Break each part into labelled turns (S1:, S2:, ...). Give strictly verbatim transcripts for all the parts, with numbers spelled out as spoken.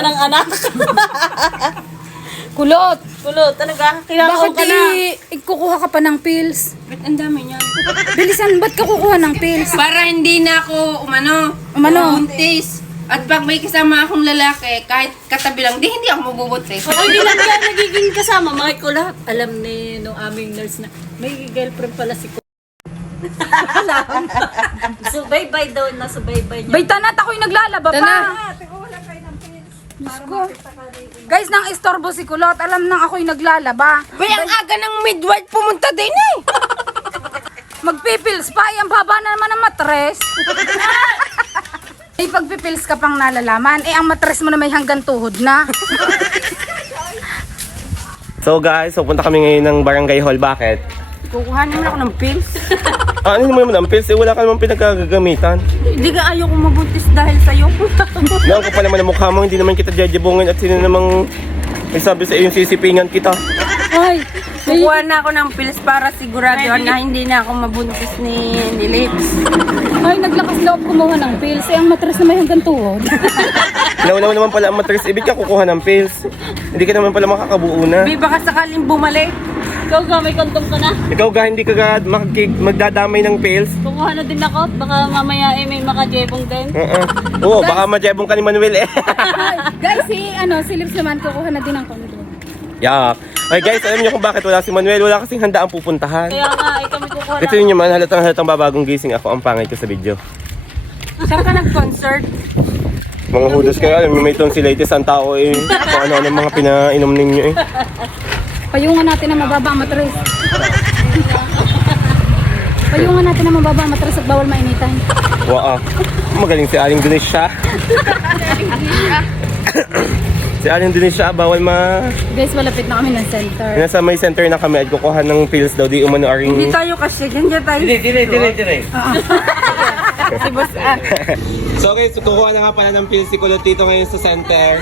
S1: ng anak.
S2: Kulot!
S1: Kulot, talaga? Kinakaon
S2: Bakit
S1: ka na.
S2: i- ikukuha ka pa ng pills?
S3: Ba't ang dami niyan?
S2: Bilisan, ba't ka kukuha ng pills?
S3: Para hindi na ako umano.
S2: Umano?
S3: Buntis. At pag may kasama akong lalaki, kahit katabi lang, di hindi ako mabubuntis.
S1: Ay, hindi lang yan nagiging kasama. Mga kulat. Alam ni nung aming nurse na may girlfriend pala si Kulot. Alam. Subaybay daw na subaybay niya.
S2: Bay, tanat ako'y naglalaba pa.
S3: Tana.
S2: Diyos ko. Guys, nang istorbo si Kulot, alam nang ako'y naglalaba.
S3: Bay, ang aga ng midwife pumunta din eh.
S2: Magpipils pa, ang baba na naman ang matres. Ay, pagpipils ka pang nalalaman, eh ang matres mo na may hanggang tuhod na.
S4: So guys, pupunta kami ngayon ng barangay hall. Bakit?
S3: Kukuha naman ako ng pills.
S4: Ah, ano naman ang pills? Eh, wala ka naman pinagkagamitan.
S3: Hindi ka ayaw kong mabuntis dahil sa'yo.
S4: Noon ko pa naman ang mukha mo, hindi naman kita jejebungin at sino namang may sabi sa iyo yung sisipingan kita.
S2: Ay,
S3: Kukuha na ako ng pills para sigurado na hindi na ako mabuntis ni, ni Lips.
S2: ay, naglakas loob kumuha ng pills, eh ang matres na may hanggang tuhod.
S4: Naunaw naman pala ang matris, ibig ka kukuha ng pills. Hindi ka naman pala makakabuo na.
S3: Bay, baka sakaling bumalik.
S1: Ikaw ga, may kondom ka na.
S4: Ikaw ga, hindi ka ga makikig, magdadamay ng pills.
S1: Kukuha na din ako. Baka mamaya eh may makajebong din.
S4: Uh-uh. Oo, baka majebong ka ni Manuel eh.
S2: Guys, si, ano, si Lips naman kukuha na din ng kondom.
S4: Yak. Okay guys, alam niyo kung bakit wala si Manuel? Wala kasing handa ang pupuntahan.
S1: Kaya nga, eh kami kukuha
S4: Ito yun naman, halatang halatang babagong gising ako. Ang pangit ko sa video.
S3: Saan ka nag-concert?
S4: Mga hudos kayo, alam niyo may tonsillitis ang tao eh. Kung ano-ano mga pinainom ninyo eh.
S2: Payungan natin na mababa ang matres. Payungan natin na mababa ang matres at bawal mainitan.
S4: Waa. Magaling si Aling Dunisha. Si Aling Dunisha, bawal ma...
S2: Guys, malapit na kami ng center.
S4: Nasa may center na kami at kukuha ng pills daw. Di umano
S3: Hindi
S4: aring...
S3: tayo kasi, ganyan tayo.
S4: Dire, dire, dire, dire.
S3: Si Boss ah.
S4: So guys, kukuha na nga pala ng pills si Kulot dito ngayon sa center.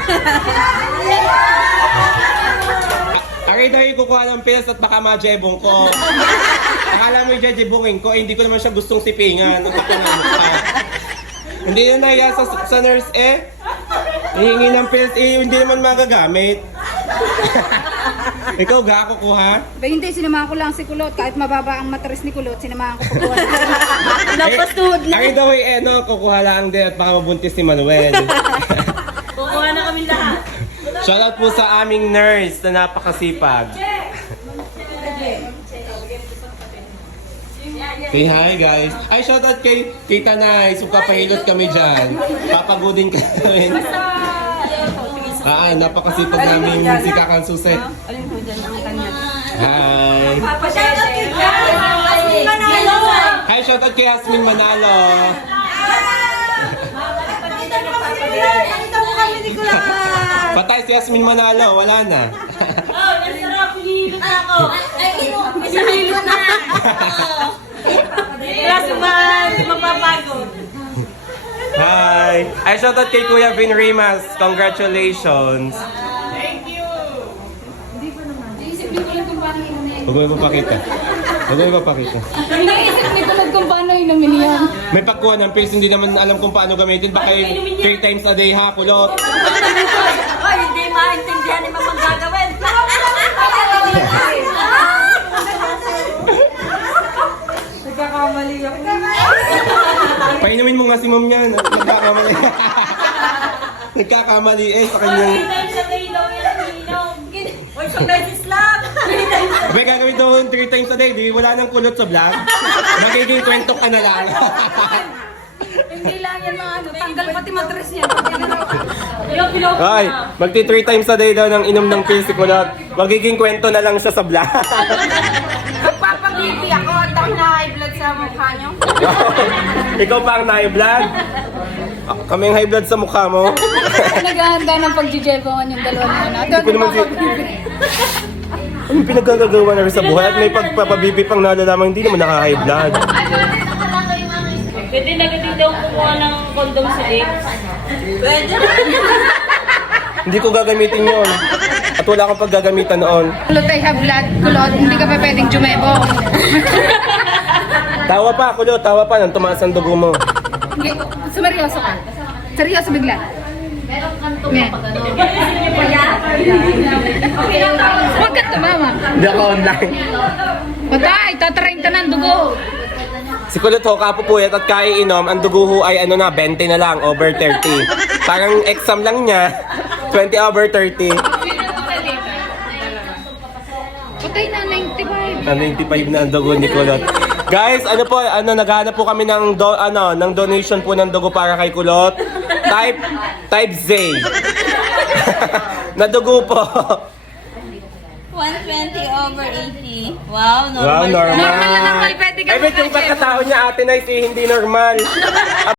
S4: Aray daw yung kukuha ng pills at baka majebong ko. Akala mo yung jejebongin ko, eh, hindi ko naman siya gustong sipingan. Ang taka ng mukha. Hindi na naya sa, sa nurse eh. Hihingi ng pills eh, hindi naman magagamit. Ikaw ga, kukuha?
S2: Ba hindi, sinamahan ko lang si Kulot. Kahit mababa ang matres ni Kulot, sinamahan ko kukuha.
S1: Lapas tuhod na.
S4: Aray daw eh, no, kukuha lang din at baka mabuntis ni Manuel.
S1: Kukuha na kami lahat.
S4: Shoutout po sa aming nurse na napakasipag. Say hi guys. Ay, shoutout kay Tita Nay. So, papahilot kami dyan. Papagodin ka namin. Ah, napakasipag namin si Kakan Suset.
S3: Alin ko dyan ang kanya?
S4: Hi. Hi, shoutout kay Yasmin Manalo. Patay si Yasmin Manalo. Wala na.
S1: Oh, nasarap. Hinihilot na ako. Ay, hinihilot na. Kaya sumahan, mapapagod.
S4: Hi. Ay, shoutout kay Kuya Vin Rimas. Congratulations. Huwag mo ipapakita. Huwag mo ipapakita.
S2: Iniisip ni Kulot kung paano inumin yan.
S4: May pagkuha ng pills, hindi naman alam kung paano gamitin. Baka yung three times a day ha, Kulot.
S1: Ay, hindi maintindihan ni Mamang gagawin.
S3: Nagkakamali ako.
S4: Painumin mo nga si ma'am yan. Nagkakamali. Nagkakamali eh sa kanyang...
S1: Three times a day daw yan iniinom. O, isang beses lang. Three times a day.
S4: May gagawin doon three times a day. Di wala nang Kulot sa vlog. Magiging kwento ka na lang.
S2: Hindi lang yan mga ano, tanggal pati matres niya.
S1: Bilog-bilog
S4: Ay,
S1: na.
S4: magti three times a day daw ng inom ng pills si Kulot. Magiging kwento na lang siya sa vlog.
S3: Magpapagiti ako at ako na high blood sa mukha niyo.
S4: Ikaw pa ang na-vlog? Kami ang high blood sa mukha mo.
S2: Naghahanda ng pagjijebongan yung dalawa na ano.
S4: Hindi ko naman si... Anong pinagkagagawa na rin sa buhay? At may pagpapabibi pang nalalaman, hindi naman naka-high blood.
S1: Pwede na ganun daw kumuha ng kondom sa lips. Pwede.
S4: Hindi ko gagamitin yon. At wala akong paggagamitan noon.
S2: Kulot ay hablad, Kulot, hindi ka pa pwedeng jumebo.
S4: Tawa pa, Kulot, tawa pa nang tumaas ang dugo mo.
S2: Sumeryoso ka. Seryoso bigla. Ne.
S1: pag ano.
S2: Huwag ka tumama.
S4: Hindi ako online.
S2: Patay, tatrain ka ng dugo.
S4: Si Kulot ho, kapupuyat at kaya inom, ang dugo ho ay ano na, twenty na lang, over thirty. Parang exam lang niya, twenty over thirty.
S2: Patay na, ninety-five.
S4: Na ninety-five na ang dugo ni Kulot. Guys, ano po, ano, naghahanap po kami ng, do, ano, ng donation po ng dugo para kay Kulot. Type, type Z. Na dugo po.
S3: one twenty over eighty. Wow,
S4: Wow, normal.
S2: Normal na normal, pwede ka
S4: Ay, bet yung
S2: mag-achiever.
S4: pagkatao niya, ate Nice, eh, hindi normal.